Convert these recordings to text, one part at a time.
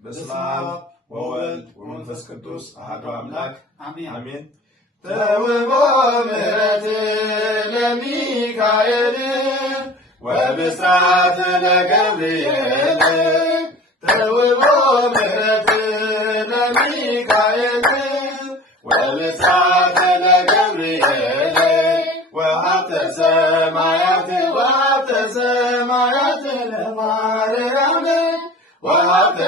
በስመ አብ ወወልድ ወመንፈስ ቅዱስ አሐዱ አምላክ አሜን። ተውቦ ምሕረት ለሚካኤል ወብስራት ለገብርኤል ተውቦ ምሕረት ለሚካኤል ወብስራት ለገብርኤል ወሀብተ ሰማያት ለማርያም ወሀብተ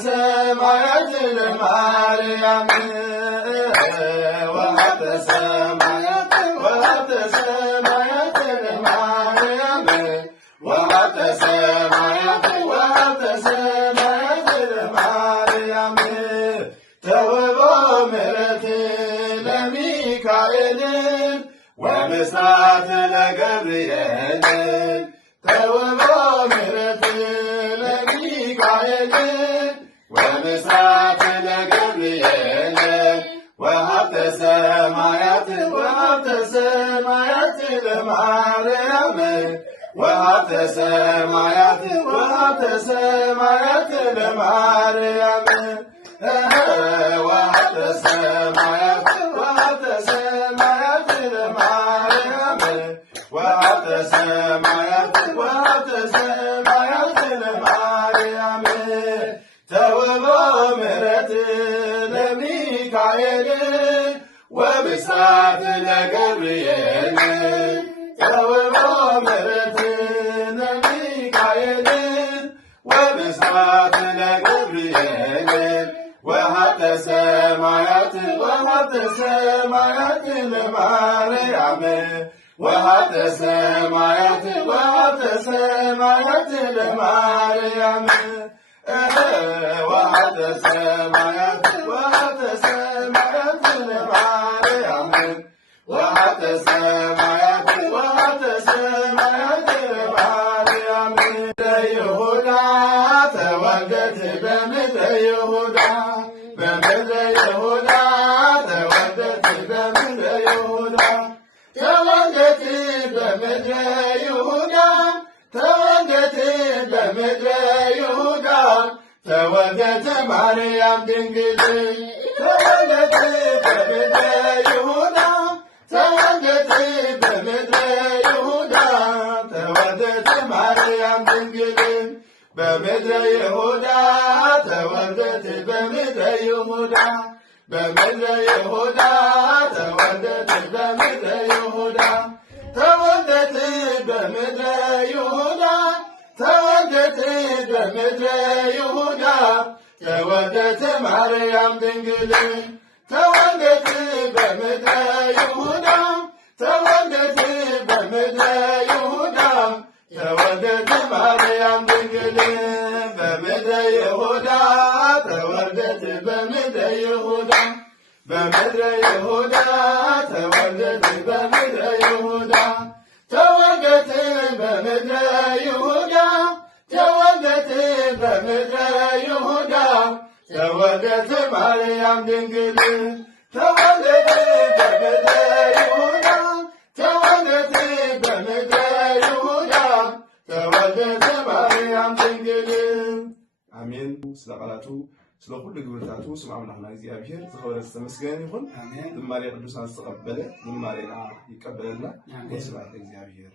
ሰማያት ለማርያም ወሀብተ ሰማያት ለማርያም ወሀብተ ሰማያት ለማርያም ተውቦ ምሕረት ለሚካኤል ወብስራት ለገብርኤል ተውቦ ምሕረት ለሚካኤል ወብስራት ለገብርኤል ወሀብተ ሰማያት ለማርያም ወሀብተ ሰማያት ለማርያም ወሀብተ ሰማያት ለማርያም ወሀብተ ሰማያት ለማርያም ተውቦ ምሕረት ለሚካኤል ወብስራት ለገብርኤል ተውቦ ምሕረት ለሚካኤል ወብስራት ለገብርኤል ወሀብተ ሰማያት ለማርያም ወሀብተ ሰማያት ለማርያም ወሀብተ ሰማያት ለማርያም ወሀብተ ሰማያት ለማርያም ይሁዳ ተወልደት በምድረ ይሁዳ ተወልደት በምድረ ይሁዳ ተወልደት በምድረ ይሁዳ ተወልደት በምድረ ይሁዳ ተወልደት ማርያም ድንግል ተወልደት በምድረ ይሁዳ ተወልደት በምድረ ይሁዳ ተወልደት ማርያም ድንግል በምድረ ይሁዳ ተወልደት በምድረ ይሁዳ በምድረ ይሁዳ ተወልደት በምድረ ይሁዳ ተወልደት በምድረ ይሁዳ ተወልደት በምድረ ይሁዳ ተወልደት ማርያም ድንግል ተወልደት በምድረ ይሁዳ ተወልደት በምድረ ይሁዳ ተወልደት ማርያም ድንግል በምድረ ይሁዳ ተወልደት በምድረ ይሁዳ በምድረ ይሁዳ ተወልደት በምድረ ይሁዳ ተወልደት በምድረ ይሁዳ ተወልደት በምድረ ይሁዳ ተወልደት ማርያም ድንግል ተወልደት በምድረ ይሁዳ ተወልደት በምድረ ይሁዳ ተወልደት ማርያም ድንግል አሜን። ስለ ቃላቱ ስለ ሁሉ ግብርታቱ ስም አምላክና እግዚአብሔር ዝኸበረ ተመስገን ይሁን። ዝማሬ ቅዱሳን ዝተቀበለ ዝማሬና ይቀበለና። ስብሐት ለእግዚአብሔር።